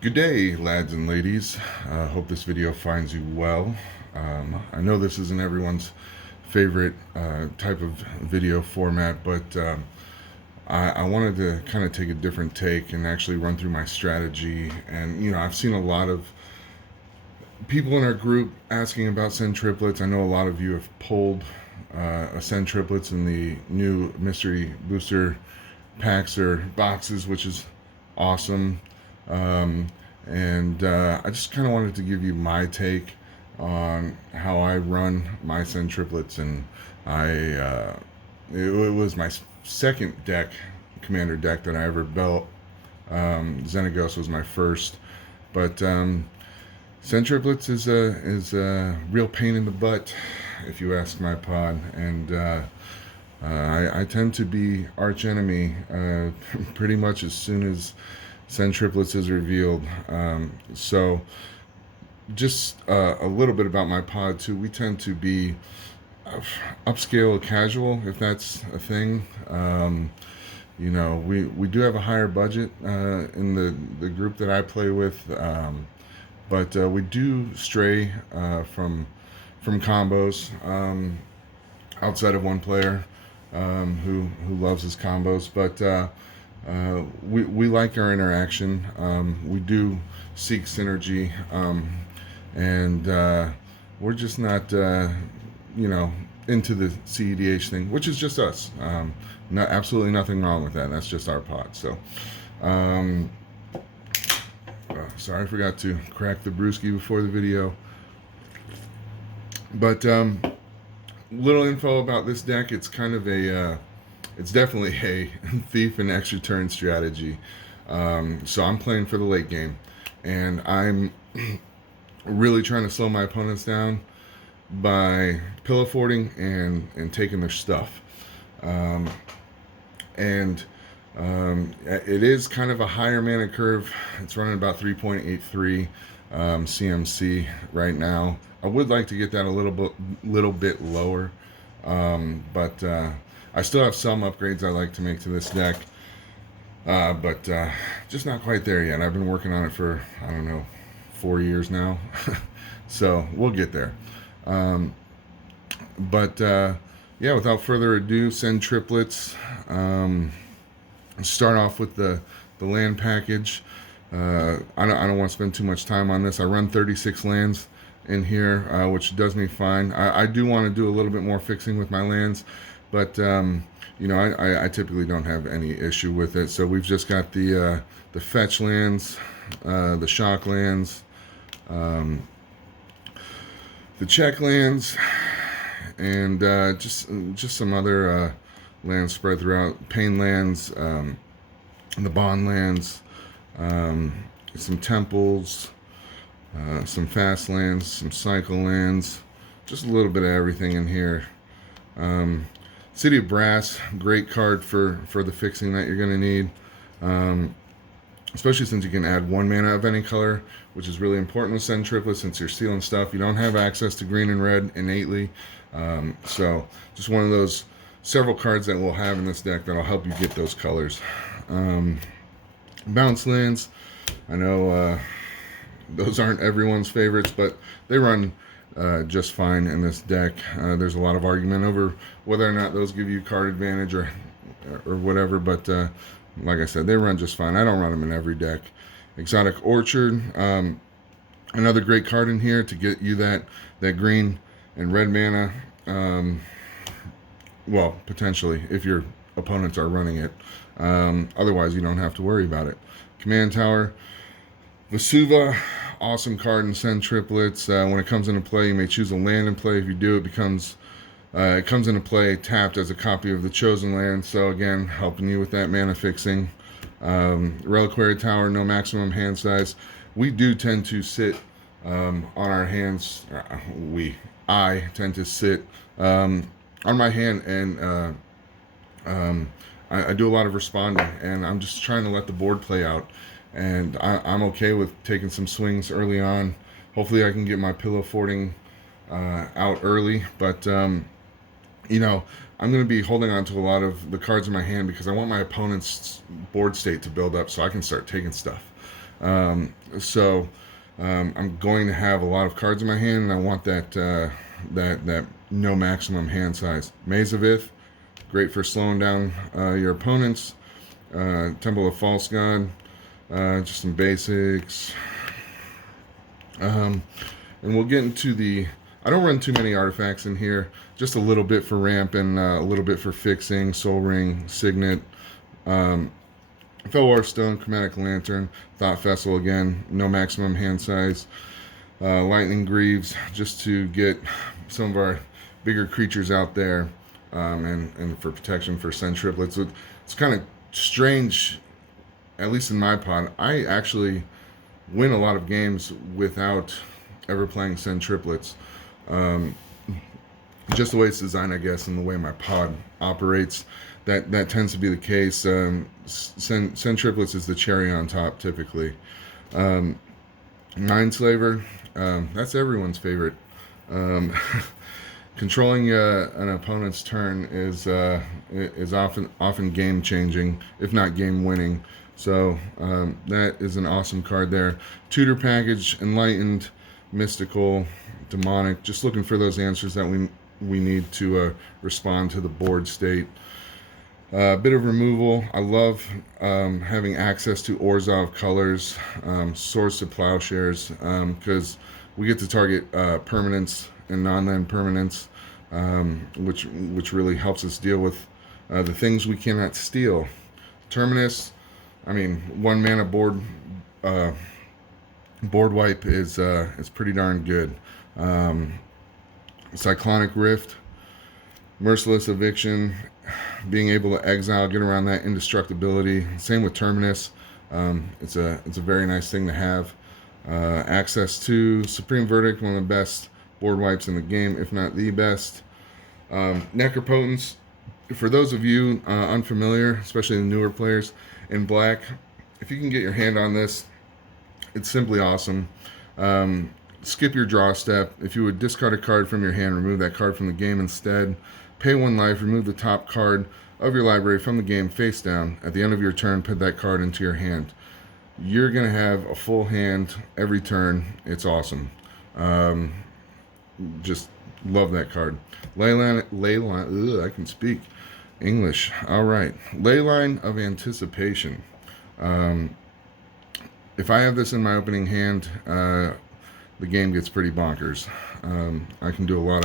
Good day, lads and ladies. Hope this video finds you well. I know this isn't everyone's favorite type of video format, but I wanted to kind of take a different take and actually run through my strategy. And, I've seen a lot of people in our group asking about Send Triplets. I know a lot of you have pulled Send Triplets in the new mystery booster packs or boxes, which is awesome. And I just kind of wanted to give you my take on how I run my Send Triplets. And it was my second deck, commander deck, that I ever built. Xenagos was my first, but Send Triplets is a real pain in the butt, if you ask my pod. And I tend to be arch enemy pretty much as soon as Send Triplets is revealed. So just a little bit about my pod too. We tend to be upscale casual, if that's a thing. We do have a higher budget in the group that I play with, but we do stray from combos outside of one player who loves his combos. But we like our interaction. We do seek synergy, and we're just not, into the CEDH thing, which is just us. Absolutely nothing wrong with that. That's just our pod. So, sorry, I forgot to crack the brewski before the video. But little info about this deck. It's kind of it's definitely a thief and extra turn strategy. So I'm playing for the late game, and I'm really trying to slow my opponents down by pillow forting and taking their stuff. It is kind of a higher mana curve. It's running about 3.83 CMC right now. I would like to get that a little bit lower, but I still have some upgrades I like to make to this deck, but just not quite there yet. I've been working on it for, I don't know, 4 years now. So we'll get there. Yeah, without further ado, Send Triplets. Start off with the land package. I don't want to spend too much time on this. I run 36 lands in here, which does me fine. I do want to do a little bit more fixing with my lands, but I typically don't have any issue with it. So we've just got the fetch lands, the shock lands, the check lands, and just some other lands spread throughout. Pain lands, the bond lands, some temples, some fast lands, some cycle lands, just a little bit of everything in here. City of Brass, great card for the fixing that you're going to need, especially since you can add 1 mana of any color, which is really important with Send Triplets since you're stealing stuff. You don't have access to green and red innately, so just one of those several cards that we'll have in this deck that'll help you get those colors. Bounce lands, I know those aren't everyone's favorites, but they run just fine in this deck. There's a lot of argument over whether or not those give you card advantage or whatever, but like I said, they run just fine. I don't run them in every deck. Exotic Orchard, another great card in here to get you that green and red mana. Well, potentially, if your opponents are running it. Otherwise, you don't have to worry about it. Command Tower, Vesuva, awesome card in Send Triplets. When it comes into play, you may choose a land in play. If you do, it comes into play tapped as a copy of the chosen land. So again, helping you with that mana fixing. Reliquary Tower, no maximum hand size. We do tend to sit on our hands. I tend to sit on my hand, and I do a lot of responding, and I'm just trying to let the board play out. And I'm okay with taking some swings early on. Hopefully I can get my pillow forting out early, but I'm going to be holding on to a lot of the cards in my hand because I want my opponent's board state to build up so I can start taking stuff. I'm going to have a lot of cards in my hand, and I want that no maximum hand size. Maze of Ith, great for slowing down your opponents. Temple of False God, just some basics. And we'll get into the. I don't run too many artifacts in here. Just a little bit for ramp and a little bit for fixing. Soul Ring, Signet, Felwar Stone, Chromatic Lantern, Thought Vessel again. No maximum hand size. Lightning Greaves, just to get some of our bigger creatures out there, and for protection for Send Triplets. It's kind of strange, at least in my pod. I actually win a lot of games without ever playing Send Triplets. Just the way it's designed, I guess, and the way my pod operates, that tends to be the case. Send Triplets is the cherry on top, typically. Mindslaver, that's everyone's favorite. Controlling an opponent's turn is often game changing, if not game winning. So that is an awesome card there. Tutor package, Enlightened, Mystical, Demonic. Just looking for those answers that we need to respond to the board state. Bit of removal. I love having access to Orzhov colors, Swords to Plowshares, because we get to target permanents and non-land permanents, which really helps us deal with the things we cannot steal. Terminus, I mean, 1 mana board wipe is pretty darn good. Cyclonic Rift, Merciless Eviction, being able to exile, get around that indestructibility. Same with Terminus. It's a very nice thing to have. Access to Supreme Verdict, one of the best board wipes in the game, if not the best. Necropotence, for those of you unfamiliar, especially the newer players in Black, if you can get your hand on this, it's simply awesome. Skip your draw step. If you would discard a card from your hand, remove that card from the game instead. Pay 1 life, remove the top card of your library from the game face down. At the end of your turn, put that card into your hand. You're going to have a full hand every turn. It's awesome. Just love that card. Leyline, I can speak English. All right. Leyline of Anticipation. If I have this in my opening hand, the game gets pretty bonkers. I can do a lot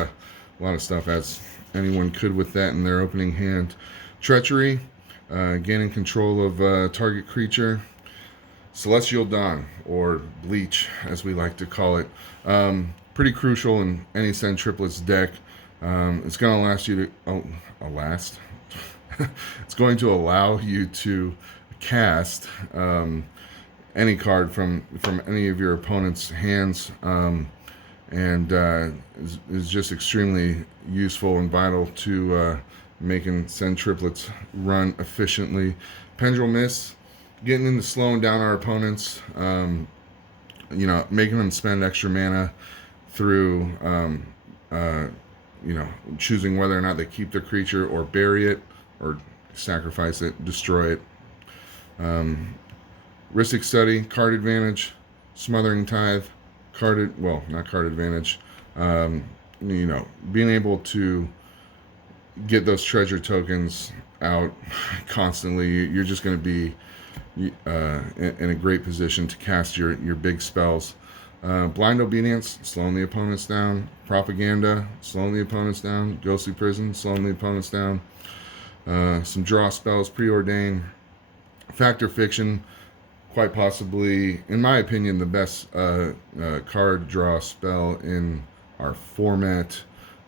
of stuff, as anyone could with that in their opening hand. Treachery, gaining control of target creature. Celestial Dawn, or Bleach, as we like to call it. Pretty crucial in any Send Triplets deck. It's going to last you to... It's going to allow you to cast any card from any of your opponent's hands, and is just extremely useful and vital to making Send Triplets run efficiently. Pendulum Mist, getting into slowing down our opponents, making them spend extra mana through choosing whether or not they keep their creature or bury it or sacrifice it, destroy it. Rhystic Study, card advantage. Smothering Tithe, not card advantage. Being able to get those treasure tokens out constantly, you're just going to be in a great position to cast your big spells. Blind Obedience, slowing the opponents down. Propaganda, slowing the opponents down. Ghostly Prison, slowing the opponents down. Some draw spells, Preordain. Factor Fiction, quite possibly, in my opinion, the best card draw spell in our format.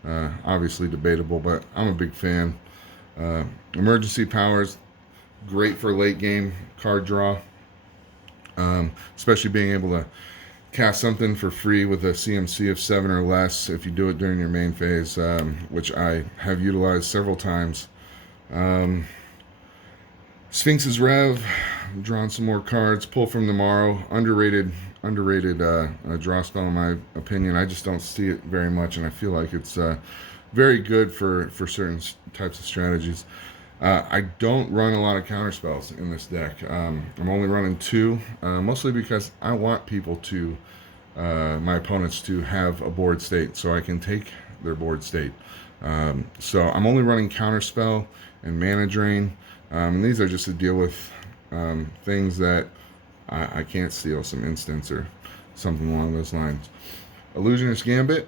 Obviously debatable, but I'm a big fan. Emergency Powers, great for late game card draw, especially being able to cast something for free with a CMC of 7 or less if you do it during your main phase, which I have utilized several times. Sphinx's Rev, drawn some more cards. Pull from Tomorrow, underrated draw spell in my opinion. I just don't see it very much, and I feel like it's very good for certain types of strategies. I don't run a lot of counter spells in this deck. I'm only running two, mostly because I want people to, my opponents to have a board state so I can take their board state. So I'm only running counter spell and mana drain, and these are just to deal with things that I can't steal, some instants or something along those lines. Illusionist Gambit.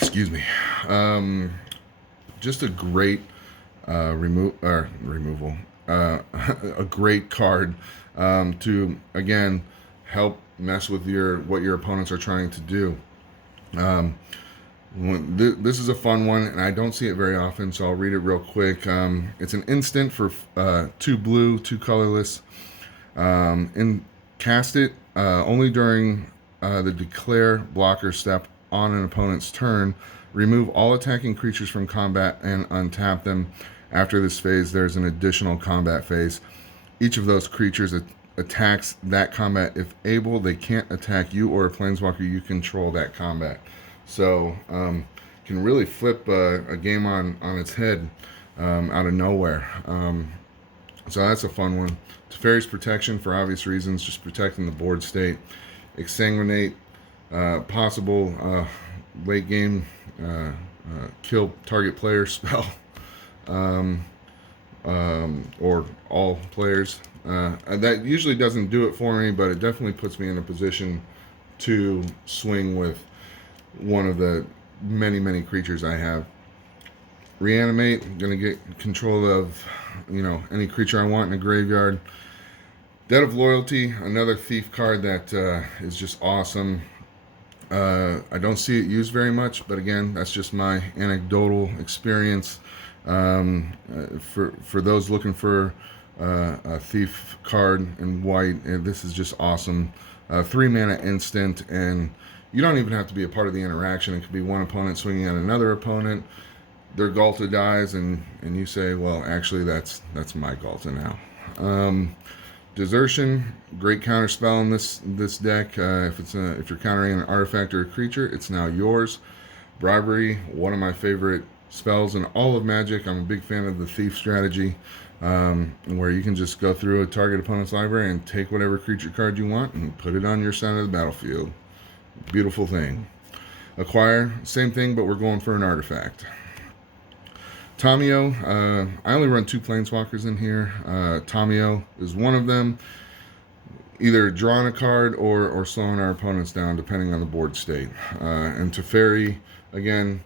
Excuse me. Just a great removal. A great card to again help mess with what your opponents are trying to do. This is a fun one, and I don't see it very often, so I'll read it real quick. It's an instant for 2 blue, 2 colorless. Cast it only during the declare blocker step on an opponent's turn. Remove all attacking creatures from combat and untap them. After this phase, there's an additional combat phase. Each of those creatures attacks that combat. If able, they can't attack you or a planeswalker you control that combat. So can really flip a game on its head out of nowhere. So that's a fun one. Teferi's Protection, for obvious reasons, just protecting the board state. Exsanguinate, possible late game kill target player spell, or all players. That usually doesn't do it for me, but it definitely puts me in a position to swing with one of the many creatures I have. Reanimate, I'm gonna get control of any creature I want in a graveyard. Debt of Loyalty, another thief card that is just awesome. I don't see it used very much, but again, that's just my anecdotal experience. For those looking for a thief card in white, this is just awesome. 3 mana instant, and you don't even have to be a part of the interaction. It could be one opponent swinging at another opponent. Their Galta dies, and you say, well, actually, that's my Galta now. Desertion, great counter spell in this deck. If you're countering an artifact or a creature, it's now yours. Bribery, one of my favorite spells in all of Magic. I'm a big fan of the thief strategy, where you can just go through a target opponent's library and take whatever creature card you want and put it on your side of the battlefield. Beautiful thing. Acquire, same thing, but we're going for an artifact. Tamio, I only run 2 planeswalkers in here. Tamio is one of them. Either drawing a card or slowing our opponents down, depending on the board state. And Teferi, again,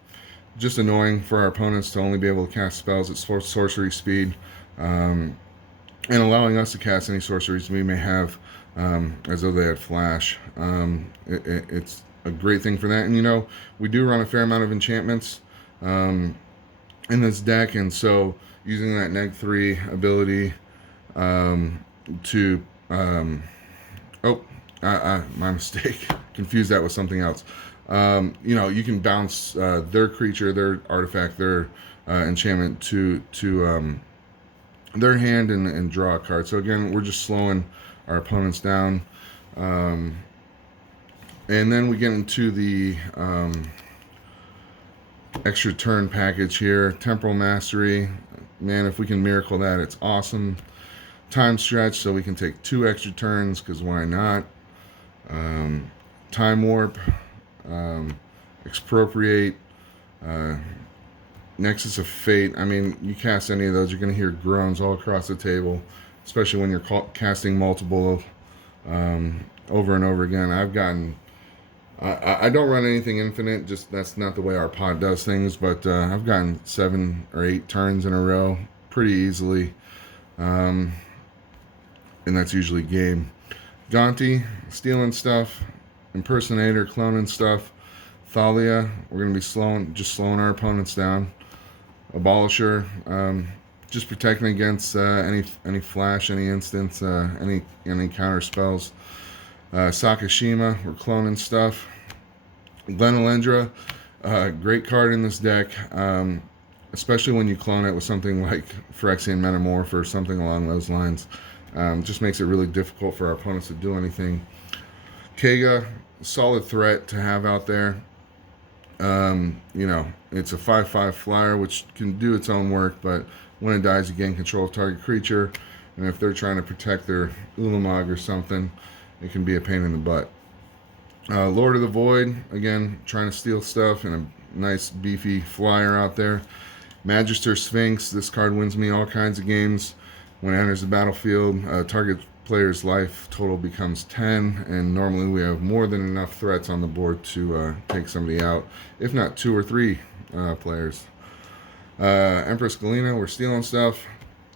just annoying for our opponents to only be able to cast spells at sorcery speed, and allowing us to cast any sorceries we may have as though they had flash. It's a great thing for that. And we do run a fair amount of enchantments in this deck, and so using that -3 ability to my mistake, confused that with something else. You can bounce their creature, their artifact, their enchantment to their hand and draw a card. So again, we're just slowing our opponents down, and then we get into the extra turn package here. Temporal Mastery, man, if we can miracle that, it's awesome. Time Stretch, so we can take 2 extra turns, because why not? Time Warp, Expropriate, Nexus of Fate. I mean, you cast any of those, you're going to hear groans all across the table, especially when you're casting multiple over and over again. I don't run anything infinite, just that's not the way our pod does things, but I've gotten 7 or 8 turns in a row pretty easily, and that's usually game. Gonti, stealing stuff. Impersonator, cloning stuff. Thalia, we're going to be just slowing our opponents down. Abolisher, just protecting against any flash, any instance, any counter spells. Sakashima, we're cloning stuff. Glenelendra, great card in this deck, especially when you clone it with something like Phyrexian Metamorph or something along those lines. Just makes it really difficult for our opponents to do anything. Kega, solid threat to have out there. You know, it's a 5/5 flyer, which can do its own work, but when it dies, you gain control of target creature, and if they're trying to protect their Ulamog or something, it can be a pain in the butt. Lord of the Void, again, trying to steal stuff, and a nice beefy flyer out there. Magister Sphinx, this card wins me all kinds of games. When it enters the battlefield, target player's life total becomes 10, and normally we have more than enough threats on the board to take somebody out, if not 2 or 3 players. Empress Galena, we're stealing stuff.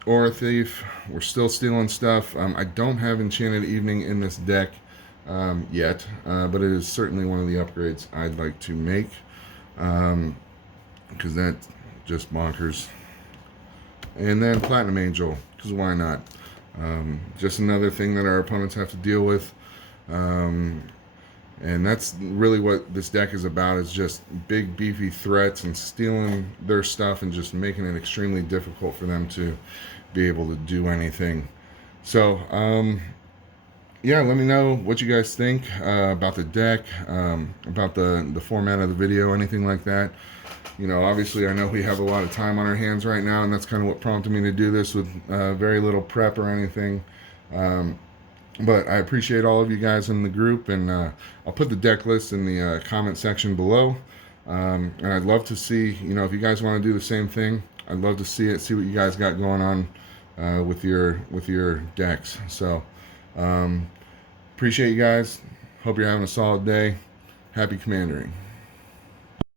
Aura Thief, we're still stealing stuff. I don't have Enchanted Evening in this deck yet, but it is certainly one of the upgrades I'd like to make, because that's just bonkers. And then Platinum Angel, because why not? Just another thing that our opponents have to deal with. And that's really what this deck is about, is just big beefy threats and stealing their stuff and just making it extremely difficult for them to be able to do anything. So yeah, let me know what you guys think about the deck, about the format of the video, anything like that. You know, obviously I know we have a lot of time on our hands right now, and that's kind of what prompted me to do this with very little prep or anything. But I appreciate all of you guys in the group, and I'll put the deck list in the comment section below. And I'd love to see, you know, if you guys want to do the same thing, I'd love to see it, see what you guys got going on with your decks. So appreciate you guys. Hope you're having a solid day. Happy commandering.